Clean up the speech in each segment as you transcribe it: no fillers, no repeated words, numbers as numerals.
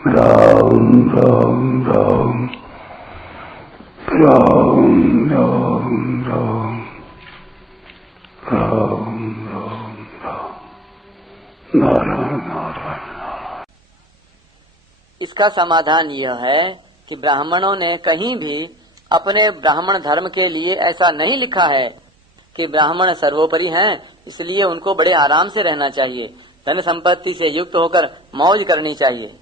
राम राम राम राम राम राम राम राम राम नारायण नारायण। इसका समाधान यह है कि ब्राह्मणों ने कहीं भी अपने ब्राह्मण धर्म के लिए ऐसा नहीं लिखा है कि ब्राह्मण सर्वोपरि हैं, इसलिए उनको बड़े आराम से रहना चाहिए, धन संपत्ति से युक्त होकर मौज करनी चाहिए।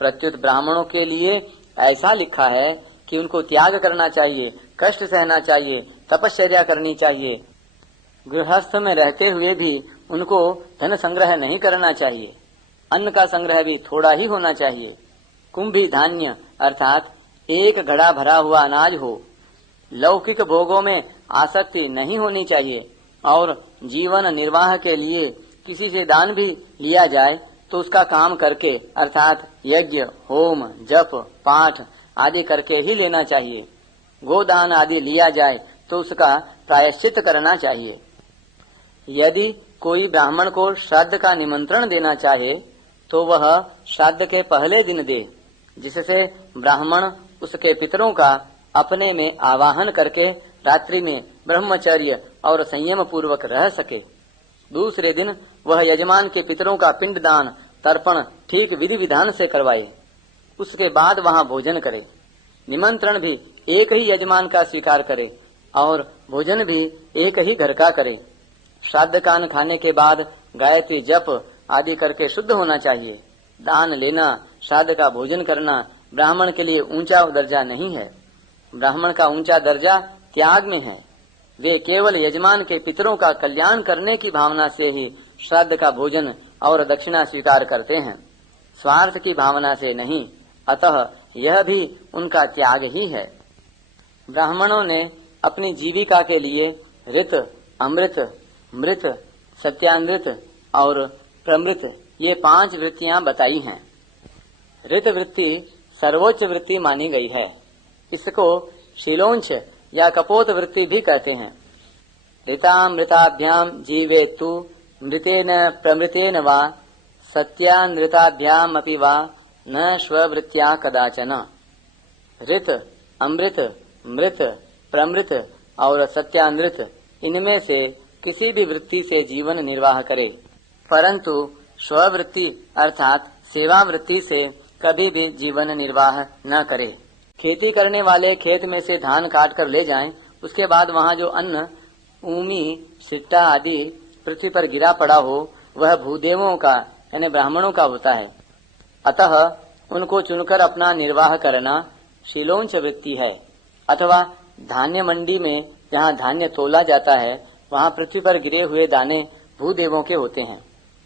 प्रत्युत ब्राह्मणों के लिए ऐसा लिखा है कि उनको त्याग करना चाहिए, कष्ट सहना चाहिए, तपश्चर्या करनी चाहिए। गृहस्थ में रहते हुए भी उनको धन संग्रह नहीं करना चाहिए, अन्न का संग्रह भी थोड़ा ही होना चाहिए। कुंभी धान्य अर्थात एक घड़ा भरा हुआ अनाज हो। लौकिक भोगों में आसक्ति नहीं होनी चाहिए और जीवन निर्वाह के लिए किसी से दान भी लिया जाए तो उसका काम करके अर्थात यज्ञ, होम, जप, पाठ आदि करके ही लेना चाहिए। गोदान आदि लिया जाए तो उसका प्रायश्चित करना चाहिए। यदि कोई ब्राह्मण को श्राद्ध का निमंत्रण देना चाहे तो वह श्राद्ध के पहले दिन दे, जिससे ब्राह्मण उसके पितरों का अपने में आवाहन करके रात्रि में ब्रह्मचर्य और संयम पूर्वक रह सके। दूसरे दिन वह यजमान के पितरों का पिंडदान तर्पण ठीक विधि विधान से करवाए, उसके बाद वहां भोजन करे। निमंत्रण भी एक ही यजमान का स्वीकार करे और भोजन भी एक ही घर का करे। श्राद्ध कान खाने के बाद गायत्री जप आदि करके शुद्ध होना चाहिए। दान लेना, श्राद्ध का भोजन करना ब्राह्मण के लिए ऊंचा दर्जा नहीं है। ब्राह्मण का ऊंचा दर्जा त्याग में है। वे केवल यजमान के पितरों का कल्याण करने की भावना से ही श्राद्ध का भोजन और दक्षिणा स्वीकार करते हैं, स्वार्थ की भावना से नहीं। अतः यह भी उनका त्याग ही है। ब्राह्मणों ने अपनी जीविका के लिए ऋत, अमृत, मृत, सत्यानृत और प्रमृत ये 5 वृत्तियां बताई हैं। ऋत वृत्ति सर्वोच्च वृत्ति मानी गई है। इसको शीलोंच या कपोत वृत्ति भी कहते हैं। ऋतामृताभ्याम जीवेतु मृतेन प्रमृतेन वा सत्यानृताभ्याम अपि वा न स्ववृत्त्या कदाचन। ऋत, अमृत, मृत, प्रमृत और सत्यानृत इनमें से किसी भी वृत्ति से जीवन निर्वाह करे, परंतु स्ववृत्ति अर्थात सेवा वृत्ति से कभी भी जीवन निर्वाह न करे। खेती करने वाले खेत में से धान काट कर ले जाएं, उसके बाद वहाँ जो अन्न, ऊमी, सिट्टा आदि पृथ्वी पर गिरा पड़ा हो वह भूदेवों का यानी ब्राह्मणों का होता है। अतः उनको चुनकर अपना निर्वाह करना शीलोंच वृत्ति है। अथवा धान्य मंडी में जहाँ धान्य तोला जाता है वहाँ पृथ्वी पर गिरे हुए दाने भूदेवों के होते हैं।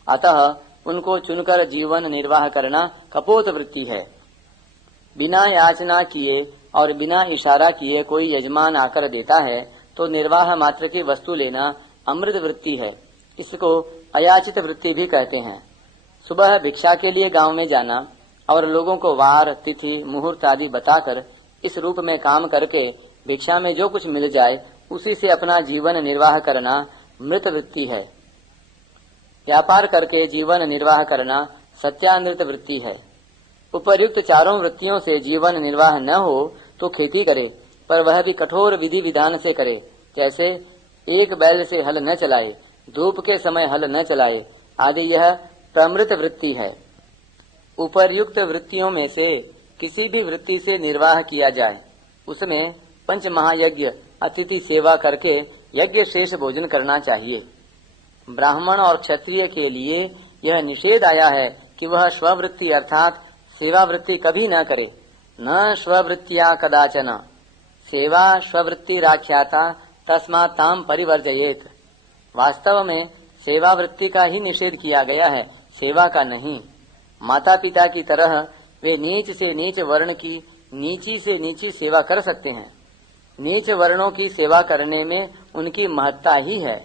अतः उनको चुनकर जीवन निर्वाह करना कपोत वृत्ति है। बिना याचना किए और बिना इशारा किए कोई यजमान आकर देता है तो निर्वाह मात्र की वस्तु लेना अमृत वृत्ति है। इसको अयाचित वृत्ति भी कहते हैं। सुबह भिक्षा के लिए गांव में जाना और लोगों को वार, तिथि, मुहूर्त आदि बताकर इस रूप में काम करके भिक्षा में जो कुछ मिल जाए उसी से अपना जीवन निर्वाह करना मृत वृत्ति है। व्यापार करके जीवन निर्वाह करना सत्यानृत वृत्ति है। उपर्युक्त चारों वृत्तियों से जीवन निर्वाह न हो तो खेती करे, पर वह भी कठोर विधि विधान से करे। कैसे? एक बैल से हल न चलाए, धूप के समय हल न चलाए आदि, यह प्रमृत वृत्ति है। उपर्युक्त वृत्तियों में से किसी भी वृत्ति से निर्वाह किया जाए उसमें पंच महायज्ञ अतिथि सेवा करके यज्ञ शेष भोजन करना चाहिए। ब्राह्मण और क्षत्रिय के लिए यह निषेध आया है कि वह स्ववृत्ति अर्थात सेवा वृत्ति कभी न करे। न स्ववृत्तिया कदाचन सेवा स्ववृत्ति राख्याता तस्मात् ताम परिवर्जयेत। वास्तव में सेवा वृत्ति का ही निषेध किया गया है, सेवा का नहीं। माता पिता की तरह वे नीच से नीच वर्ण की नीची से नीची सेवा कर सकते हैं। नीच वर्णों की सेवा करने में उनकी महत्ता ही है,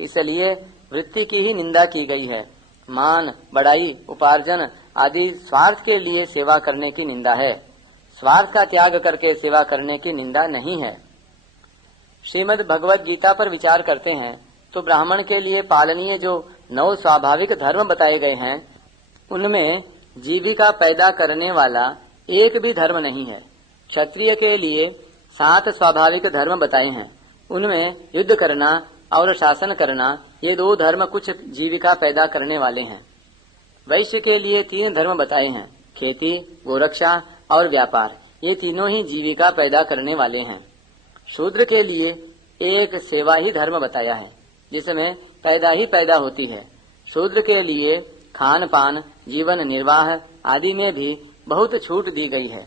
इसलिए वृत्ति की ही निंदा की गई है। मान, बड़ाई, उपार्जन आदि स्वार्थ के लिए सेवा करने की निंदा है। स्वार्थ का त्याग करके सेवा करने की निंदा नहीं है। श्रीमद् भगवत गीता पर विचार करते हैं तो ब्राह्मण के लिए पालनीय जो 9 स्वाभाविक धर्म बताए गए हैं उनमें जीविका पैदा करने वाला एक भी धर्म नहीं है। क्षत्रिय के लिए 7 स्वाभाविक धर्म बताए हैं। उनमें युद्ध करना और शासन करना, ये 2 धर्म कुछ जीविका पैदा करने वाले हैं। वैश्य के लिए 3 धर्म बताए हैं, खेती, गोरक्षा और व्यापार, ये तीनों ही जीविका पैदा करने वाले हैं। शूद्र के लिए एक सेवा ही धर्म बताया है, जिसमें पैदा ही पैदा होती है। शूद्र के लिए खान पान, जीवन निर्वाह आदि में भी बहुत छूट दी गई है।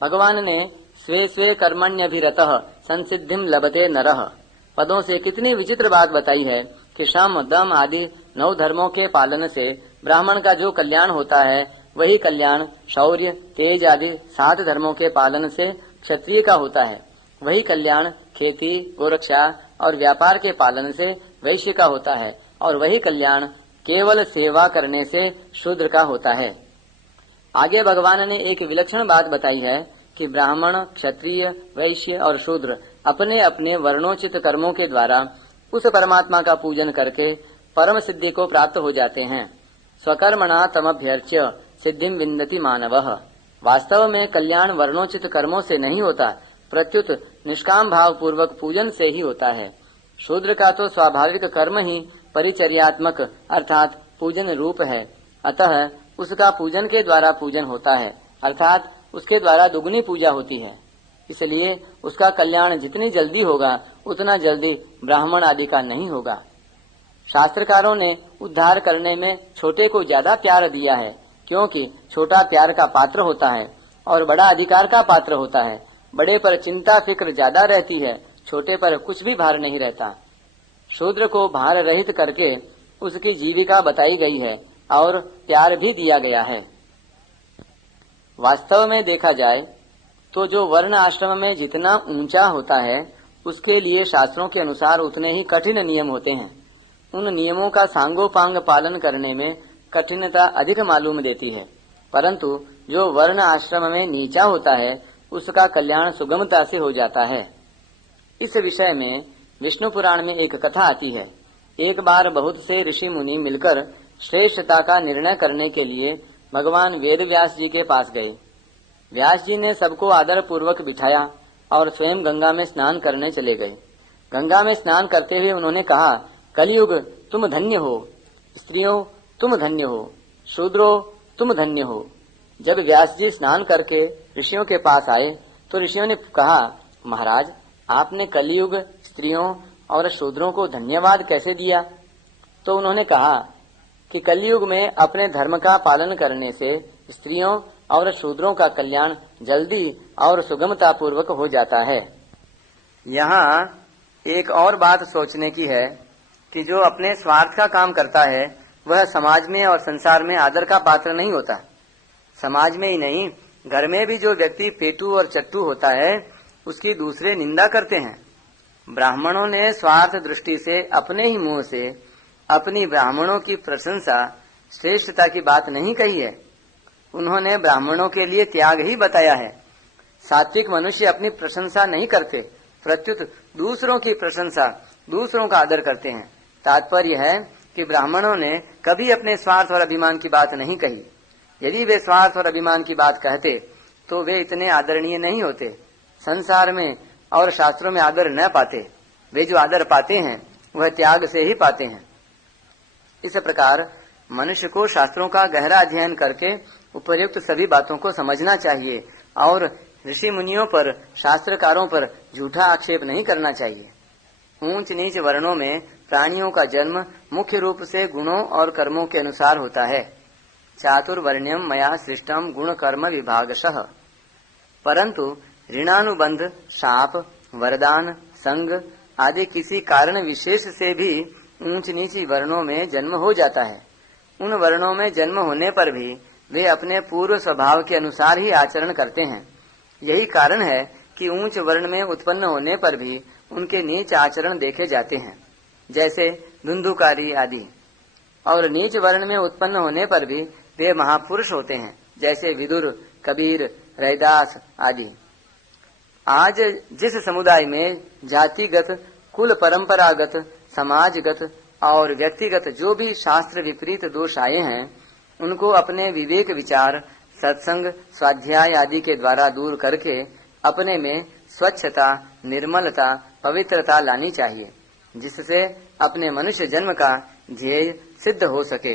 भगवान ने स्वे स्वे कर्मण्यभिरतः संसिद्धिम लभते नरः पदों से कितनी विचित्र बात बताई है कि शम, दम आदि 9 धर्मों के पालन से ब्राह्मण का जो कल्याण होता है, वही कल्याण शौर्य, तेज आदि 7 धर्मों के पालन से क्षत्रिय का होता है। वही कल्याण खेती, गोरक्षा और व्यापार के पालन से वैश्य का होता है, और वही कल्याण केवल सेवा करने से शूद्र का होता है। आगे भगवान ने एक विलक्षण बात बताई है कि ब्राह्मण, क्षत्रिय, वैश्य और शूद्र अपने अपने वर्णोचित कर्मों के द्वारा उस परमात्मा का पूजन करके परम सिद्धि को प्राप्त हो जाते हैं। स्वकर्मणा तमभ्यर्च्य सिद्धिम विन्दति मानवः। वास्तव में कल्याण वर्णोचित कर्मों से नहीं होता, प्रत्युत निष्काम भाव पूर्वक पूजन से ही होता है। शूद्र का तो स्वाभाविक कर्म ही परिचर्यात्मक अर्थात पूजन रूप है, अतः उसका पूजन के द्वारा पूजन होता है, अर्थात उसके द्वारा दुगनी पूजा होती है। इसलिए उसका कल्याण जितनी जल्दी होगा उतना जल्दी ब्राह्मण आदि का नहीं होगा। शास्त्रकारों ने उद्धार करने में छोटे को ज्यादा प्यार दिया है, क्योंकि छोटा प्यार का पात्र होता है और बड़ा अधिकार का पात्र होता है। बड़े पर चिंता फिक्र ज्यादा रहती है, छोटे पर कुछ भी भार नहीं रहता। शूद्र को भार रहित करके उसकी जीविका बताई गई है और प्यार भी दिया गया है। वास्तव में देखा जाए तो जो वर्ण आश्रम में जितना ऊंचा होता है, उसके लिए शास्त्रों के अनुसार उतने ही कठिन नियम होते हैं। उन नियमों का सांगोपांग पालन करने में कठिनता अधिक मालूम देती है, परंतु जो वर्ण आश्रम में नीचा होता है उसका कल्याण सुगमता से हो जाता है। इस विषय में विष्णु पुराण में एक कथा आती है। एक बार बहुत से ऋषि मुनि मिलकर श्रेष्ठता का निर्णय करने के लिए भगवान वेद व्यास जी के पास गए। व्यास जी ने सबको आदर पूर्वक बिठाया और स्वयं गंगा में स्नान करने चले गए। गंगा में स्नान करते हुए उन्होंने कहा, कलयुग तुम धन्य हो, स्त्रियों तुम धन्य हो, शूद्रो तुम धन्य हो। जब व्यास जी स्नान करके ऋषियों के पास आए तो ऋषियों ने कहा, महाराज आपने कलयुग, स्त्रियों और शूद्रों को धन्यवाद कैसे दिया? तो उन्होंने कहा कि कलयुग में अपने धर्म का पालन करने से स्त्रियों और शूद्रों का कल्याण जल्दी और सुगमता पूर्वक हो जाता है। यहाँ एक और बात सोचने की है कि जो अपने स्वार्थ का काम करता है वह समाज में और संसार में आदर का पात्र नहीं होता। समाज में ही नहीं, घर में भी जो व्यक्ति पेटू और चट्टू होता है उसकी दूसरे निंदा करते हैं। ब्राह्मणों ने स्वार्थ दृष्टि से अपने ही मुंह से अपनी ब्राह्मणों की प्रशंसा, श्रेष्ठता की बात नहीं कही है। उन्होंने ब्राह्मणों के लिए त्याग ही बताया है। सात्विक मनुष्य अपनी प्रशंसा नहीं करते, प्रत्युत दूसरों की प्रशंसा, दूसरों का आदर करते हैं। तात्पर्य है कि ब्राह्मणों ने कभी अपने स्वार्थ और अभिमान की बात नहीं कही। यदि वे स्वार्थ और अभिमान की बात कहते तो वे इतने आदरणीय नहीं होते। संसार में और शास्त्रों में आदर न पाते। वे जो आदर पाते हैं वह त्याग से ही पाते हैं। इस प्रकार मनुष्य को शास्त्रों का गहरा अध्ययन करके उपर्युक्त सभी बातों को समझना चाहिए और ऋषि मुनियों पर, शास्त्रकारों पर झूठा आक्षेप नहीं करना चाहिए। ऊंच नीच वर्णों में प्राणियों का जन्म मुख्य रूप से गुणों और कर्मों के अनुसार होता है। चातुर्वर्ण्यम मया सृष्टम गुण कर्म विभागशः। परंतु ऋणानुबंध, शाप, वरदान, संग आदि किसी कारण विशेष से भी ऊंच नीची वर्णों में जन्म हो जाता है। उन वर्णों में जन्म होने पर भी वे अपने पूर्व स्वभाव के अनुसार ही आचरण करते हैं। यही कारण है कि ऊंच वर्ण में उत्पन्न होने पर भी उनके नीच आचरण देखे जाते हैं, जैसे धुंधुकारी आदि। और नीच वर्ण में उत्पन्न होने पर भी वे महापुरुष होते हैं, जैसे विदुर, कबीर, रैदास आदि। आज जिस समुदाय में जातिगत, कुल परंपरागत, समाजगत और व्यक्तिगत जो भी शास्त्र विपरीत दोष आए हैं, उनको अपने विवेक विचार सत्संग स्वाध्याय आदि के द्वारा दूर करके अपने में स्वच्छता निर्मलता पवित्रता लानी चाहिए, जिससे अपने मनुष्य जन्म का ध्येय सिद्ध हो सके।